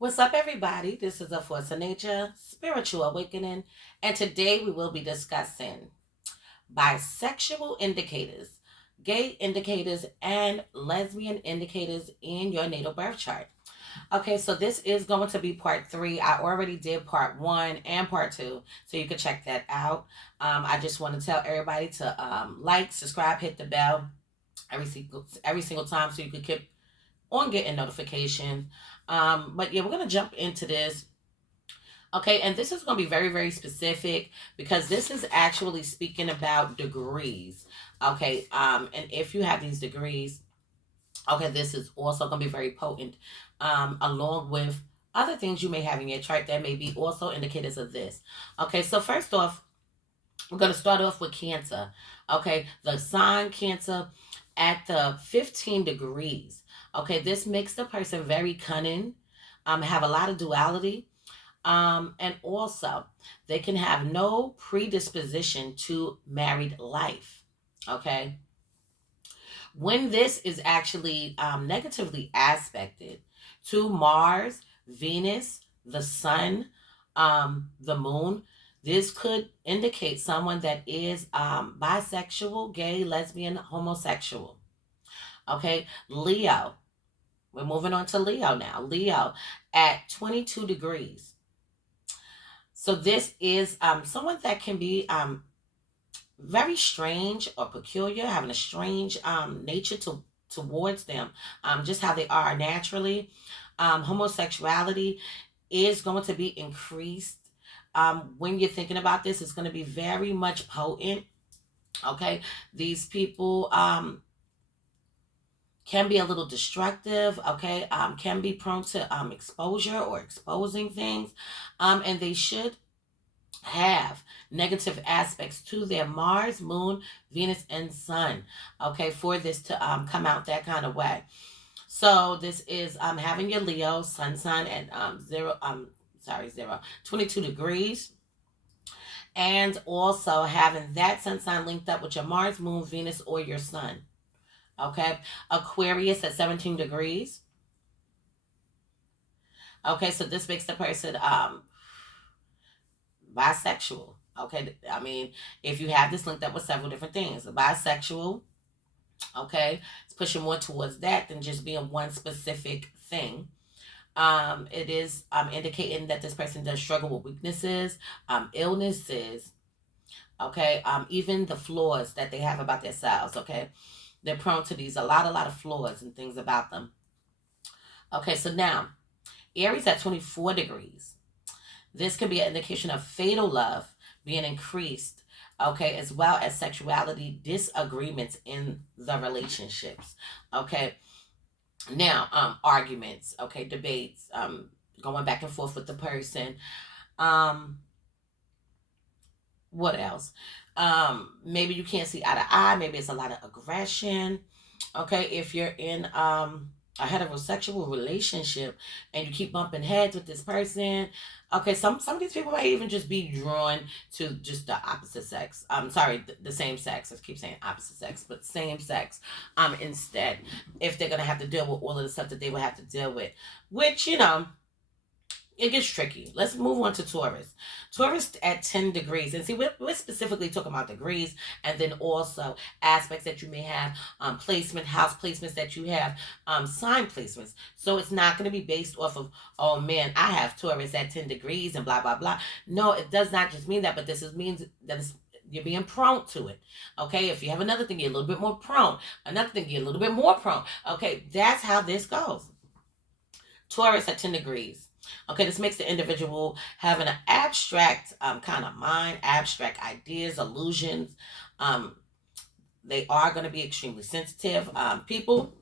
What's up, everybody? This is A Force of Nature, Spiritual Awakening, and today we will be discussing bisexual indicators, gay indicators, and lesbian indicators in your natal birth chart. Okay, so this is going to be part three. I already did part one and part two, so you can check that out. I just want to tell everybody to like, subscribe, hit the bell every single time, so you can keep on getting notifications. But yeah, we're gonna jump into this. Okay, and this is gonna be very, very specific because this is actually speaking about degrees. Okay, and if you have these degrees, okay, this is also gonna be very potent, along with other things you may have in your chart that may be also indicators of this. Okay, so first off, we're gonna start off with Cancer. Okay, the sign Cancer at the 15 degrees. Okay, this makes the person very cunning, have a lot of duality, and also they can have no predisposition to married life. Okay, when this is actually negatively aspected to Mars, Venus, the Sun, the Moon, this could indicate someone that is bisexual, gay, lesbian, homosexual. Okay, Leo. We're moving on to Leo now. Leo at 22 degrees. So this is someone that can be very strange or peculiar, having a strange nature towards them, just how they are naturally. Homosexuality is going to be increased. When you're thinking about this, it's going to be very much potent. Okay, these people can be a little destructive, okay, can be prone to exposure or exposing things, and they should have negative aspects to their Mars, Moon, Venus, and Sun, okay, for this to come out that kind of way. So this is having your Leo sun sign at 22 degrees, and also having that sun sign linked up with your Mars, Moon, Venus, or your Sun. Okay, Aquarius at 17 degrees. Okay, so this makes the person bisexual. Okay, I mean, if you have this linked up with several different things, bisexual, okay, it's pushing more towards that than just being one specific thing. It is indicating that this person does struggle with weaknesses, illnesses, okay, even the flaws that they have about themselves, okay. They're prone to these, a lot of flaws and things about them. Okay, so now, Aries at 24 degrees. This can be an indication of fatal love being increased, okay, as well as sexuality disagreements in the relationships, okay. Now, arguments, okay, debates, going back and forth with the person. Um, what else? Maybe you can't see eye to eye. Maybe it's a lot of aggression. Okay, if you're in a heterosexual relationship and you keep bumping heads with this person, okay, some of these people might even just be drawn to just the opposite sex. I'm sorry, the same sex. I keep saying opposite sex, but same sex. Instead, if they're gonna have to deal with all of the stuff that they would have to deal with, which it gets tricky. Let's move on to Taurus. Taurus at 10 degrees. And see, we're specifically talking about degrees and then also aspects that you may have, placement, house placements that you have, sign placements. So it's not going to be based off of, oh man, I have Taurus at 10 degrees and blah, blah, blah. No, it does not just mean that, but means that you're being prone to it. Okay, if you have another thing, you're a little bit more prone. Another thing, you're a little bit more prone. Okay, that's how this goes. Taurus at 10 degrees. Okay, this makes the individual have an abstract kind of mind, abstract ideas, illusions. Um, they are going to be extremely sensitive people.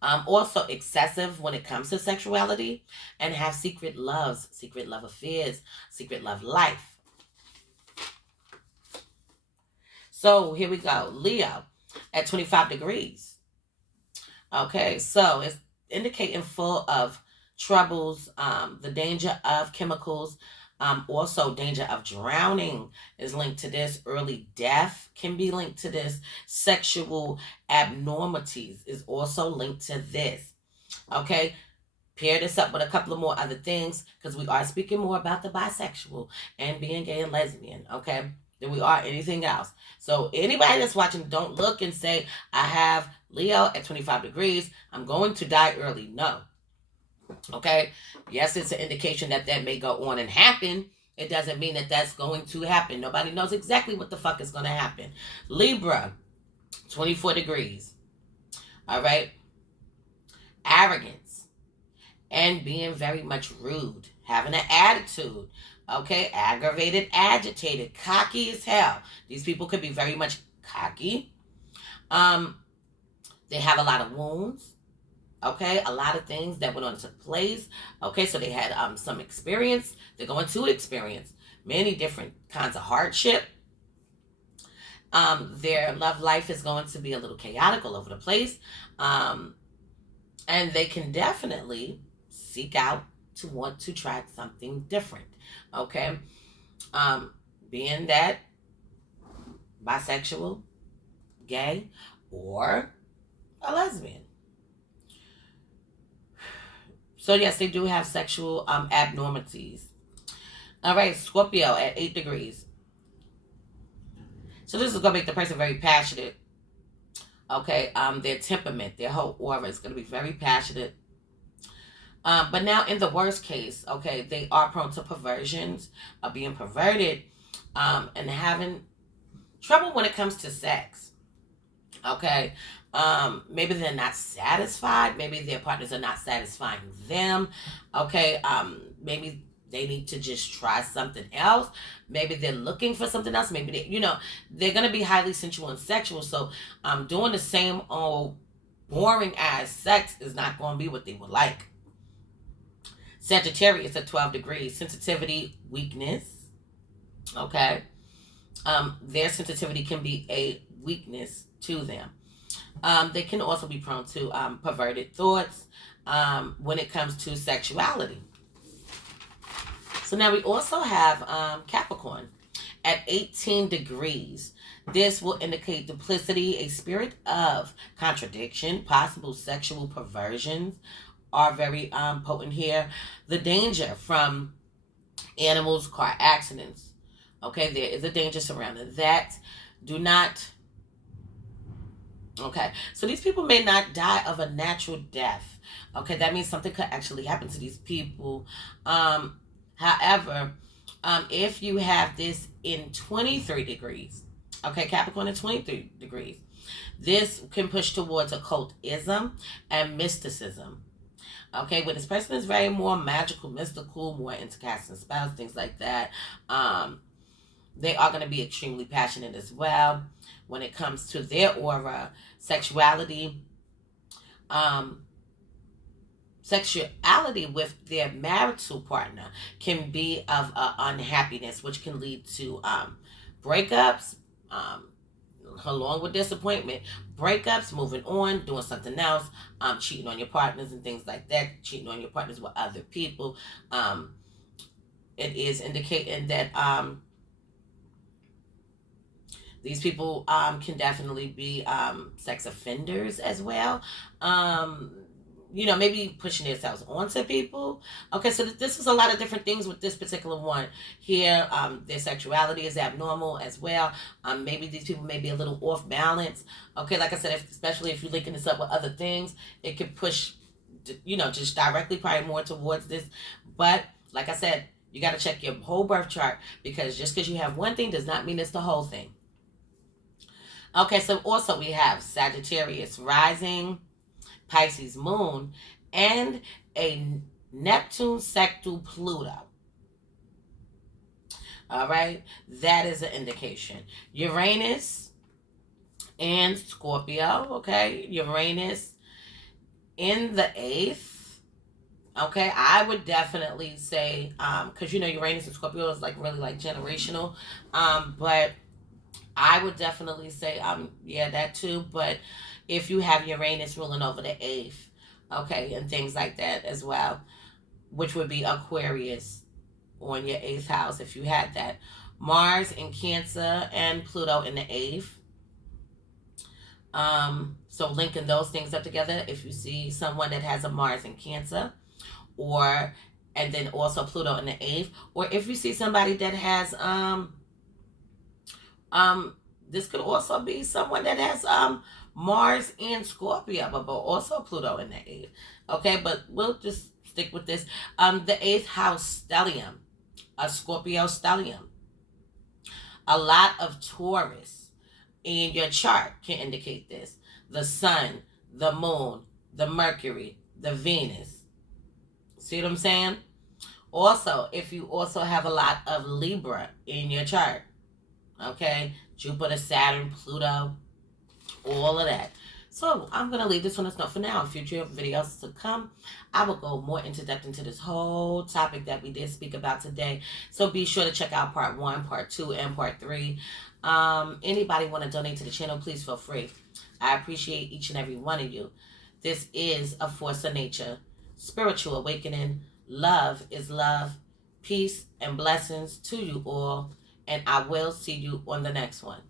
Also excessive when it comes to sexuality, and have secret loves, secret love affairs, secret love life. So here we go. Leo at 25 degrees. Okay, so it's indicating full of troubles, the danger of chemicals, also danger of drowning is linked to this. Early death can be linked to this. Sexual abnormalities is also linked to this. Okay, pair this up with a couple of more other things, because we are speaking more about the bisexual and being gay and lesbian, okay, than we are anything else. So anybody that's watching, don't look and say, I have Leo at 25 degrees, I'm going to die early. No. Okay? Yes, it's an indication that that may go on and happen. It doesn't mean that that's going to happen. Nobody knows exactly what the fuck is going to happen. Libra, 24 degrees. All right? Arrogance and being very much rude, having an attitude, okay, aggravated, agitated, cocky as hell. These people could be very much cocky. They have a lot of wounds, okay, a lot of things that went on to place, okay, so they had some experience. They're going to experience many different kinds of hardship. Their love life is going to be a little chaotic all over the place, and they can definitely seek out to want to try something different, okay? Being that bisexual, gay, or a lesbian. So yes, they do have sexual abnormalities. All right, Scorpio at 8 degrees. So this is going to make the person very passionate. Okay, their temperament, their whole aura is going to be very passionate. But now in the worst case, okay, they are prone to perversions, being perverted, and having trouble when it comes to sex. Okay, maybe they're not satisfied. Maybe their partners are not satisfying them. Okay, maybe they need to just try something else. Maybe they're looking for something else. Maybe they, they're gonna be highly sensual and sexual. So, doing the same old boring ass sex is not gonna be what they would like. Sagittarius at 12 degrees, sensitivity, weakness. Okay, their sensitivity can be a weakness to them. They can also be prone to perverted thoughts when it comes to sexuality. So now we also have Capricorn at 18 degrees. This will indicate duplicity, a spirit of contradiction, possible sexual perversions are very potent here. The danger from animals, car accidents. Okay, there is a danger surrounding that. Do not. Okay, so these people may not die of a natural death. Okay, that means something could actually happen to these people. However, if you have this in 23 degrees, okay, Capricorn at 23 degrees, this can push towards occultism and mysticism. Okay, when this person is very more magical, mystical, more into casting spells, things like that, they are going to be extremely passionate as well when it comes to their aura, sexuality, sexuality with their marital partner can be of unhappiness, which can lead to breakups, along with disappointment, breakups, moving on, doing something else, cheating on your partners and things like that, cheating on your partners with other people. It is indicating that these people can definitely be sex offenders as well. Maybe pushing themselves onto people. Okay, so this is a lot of different things with this particular one here. Their sexuality is abnormal as well. Maybe these people may be a little off balance. Okay, like I said, especially if you're linking this up with other things, it could push, just directly probably more towards this. But like I said, you got to check your whole birth chart, because just because you have one thing does not mean it's the whole thing. Okay, so also we have Sagittarius rising, Pisces moon, and a Neptune sextile Pluto. All right, that is an indication. Uranus and Scorpio. Okay, Uranus in the 8th. Okay, I would definitely say, because Uranus and Scorpio is really generational, but I would definitely say, that too. But if you have Uranus ruling over the 8th, okay, and things like that as well, which would be Aquarius on your 8th house if you had that. Mars in Cancer and Pluto in the 8th. So linking those things up together, if you see someone that has a Mars in Cancer and then also Pluto in the 8th, or if you see somebody that has this could also be someone that has Mars and Scorpio, but also Pluto in the 8th. Okay, but we'll just stick with this. The 8th house stellium, a Scorpio stellium. A lot of Taurus in your chart can indicate this. The sun, the moon, the Mercury, the Venus. See what I'm saying? Also, if you also have a lot of Libra in your chart, okay, Jupiter, Saturn, Pluto, all of that. So I'm going to leave this one as note for now. In future videos to come, I will go more into depth into this whole topic that we did speak about today. So be sure to check out part 1, part 2, and part 3. Anybody want to donate to the channel, please feel free. I appreciate each and every one of you. This is a force of nature, spiritual awakening. Love is love. Peace and blessings to you all. And I will see you on the next one.